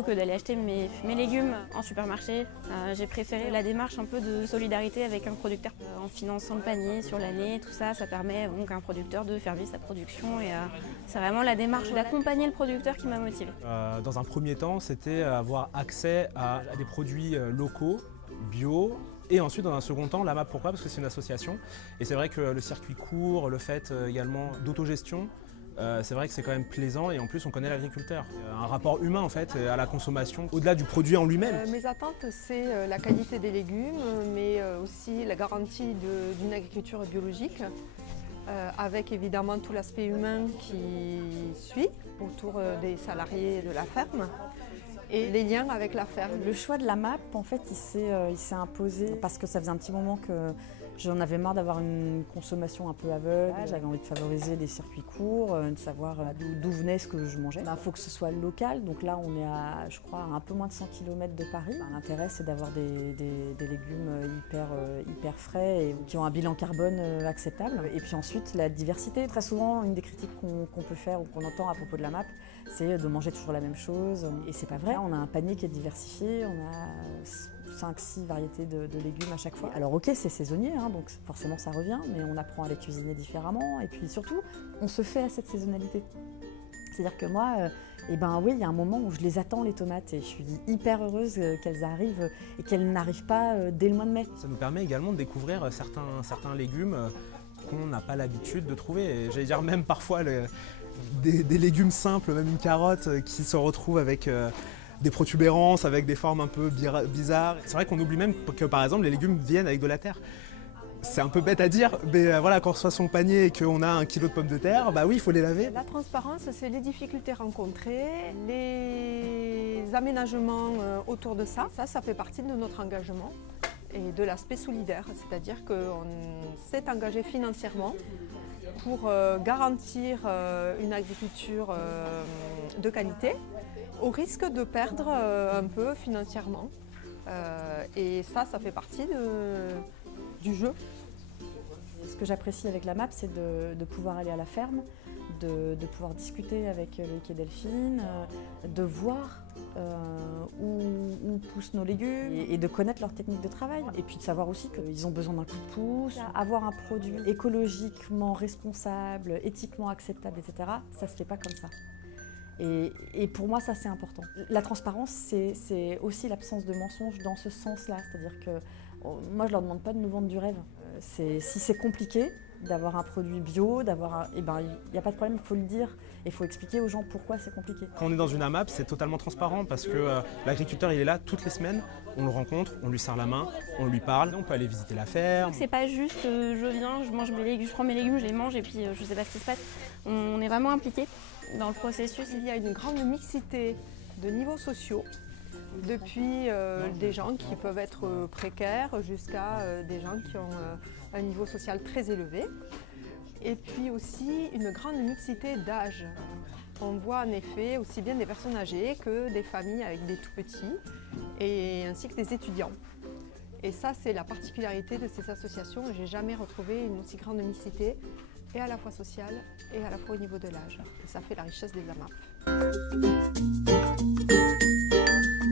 plutôt que d'aller acheter mes légumes en supermarché, j'ai préféré la démarche un peu de solidarité avec un producteur. En finançant le panier sur l'année, tout ça, ça permet donc à un producteur de faire vivre sa production. Et c'est vraiment la démarche d'accompagner le producteur qui m'a motivée. Dans un premier temps, c'était avoir accès à des produits locaux, bio. Et ensuite, dans un second temps, la MAP, pourquoi? Parce que c'est une association. Et c'est vrai que le circuit court, le fait également d'autogestion, c'est vrai que c'est quand même plaisant et en plus on connaît l'agriculteur. Un rapport humain en fait à la consommation, au-delà du produit en lui-même. Mes attentes, c'est la qualité des légumes, mais aussi la garantie d'une agriculture biologique, avec évidemment tout l'aspect humain qui suit autour des salariés de la ferme. Et les liens avec la ferme. Le choix de la MAP, en fait, il s'est imposé parce que ça faisait un petit moment que j'en avais marre d'avoir une consommation un peu aveugle. J'avais envie de favoriser des circuits courts, de savoir d'où venait ce que je mangeais. Il faut que ce soit local, donc là on est à, je crois, à un peu moins de 100 km de Paris. L'intérêt c'est d'avoir des légumes hyper frais et qui ont un bilan carbone acceptable. Et puis ensuite la diversité. Très souvent, une des critiques qu'on peut faire ou qu'on entend à propos de la MAP, c'est de manger toujours la même chose. Et c'est pas vrai, on a un panier qui est diversifié, on a 5-6 variétés de légumes à chaque fois. Alors ok, c'est saisonnier, donc forcément ça revient, mais on apprend à les cuisiner différemment. Et puis surtout, on se fait à cette saisonnalité. C'est-à-dire que moi, oui, il y a un moment où je les attends les tomates et je suis hyper heureuse qu'elles arrivent et qu'elles n'arrivent pas dès le mois de mai. Ça nous permet également de découvrir certains légumes qu'on n'a pas l'habitude de trouver. Et j'allais dire même parfois des légumes simples, même une carotte qui se retrouve avec des protubérances, avec des formes un peu bizarres. C'est vrai qu'on oublie même que par exemple les légumes viennent avec de la terre. C'est un peu bête à dire, mais voilà, quand on reçoit son panier et qu'on a 1 kilo de pommes de terre, bah oui, il faut les laver. La transparence, c'est les difficultés rencontrées, les aménagements autour de ça. Ça fait partie de notre engagement et de l'aspect solidaire, c'est-à-dire qu'on s'est engagé financièrement pour garantir une agriculture de qualité, au risque de perdre un peu financièrement. Et ça fait partie du jeu. Ce que j'apprécie avec la MAP, c'est de pouvoir aller à la ferme, de pouvoir discuter avec Loïc et Delphine, de voir où poussent nos légumes et de connaître leur technique de travail. Et puis de savoir aussi qu'ils ont besoin d'un coup de pouce. Avoir un produit écologiquement responsable, éthiquement acceptable, etc., ça ne se fait pas comme ça. Et pour moi, ça c'est important. La transparence, c'est aussi l'absence de mensonges dans ce sens-là. C'est-à-dire que moi, je leur demande pas de nous vendre du rêve. Si c'est compliqué d'avoir un produit bio, il n'y a pas de problème, il faut le dire. Et il faut expliquer aux gens pourquoi c'est compliqué. Quand on est dans une AMAP, c'est totalement transparent parce que l'agriculteur il est là toutes les semaines, on le rencontre, on lui serre la main, on lui parle, on peut aller visiter la ferme. C'est pas juste je viens, je mange mes légumes, je prends mes légumes, je les mange et puis je sais pas ce qui se passe. On est vraiment impliqué dans le processus. Il y a une grande mixité de niveaux sociaux, depuis des gens qui peuvent être précaires jusqu'à des gens qui ont un niveau social très élevé. Et puis aussi une grande mixité d'âge. On voit en effet aussi bien des personnes âgées que des familles avec des tout-petits, ainsi que des étudiants. Et ça, c'est la particularité de ces associations. Je n'ai jamais retrouvé une aussi grande mixité, et à la fois sociale et à la fois au niveau de l'âge. Et ça fait la richesse des AMAP.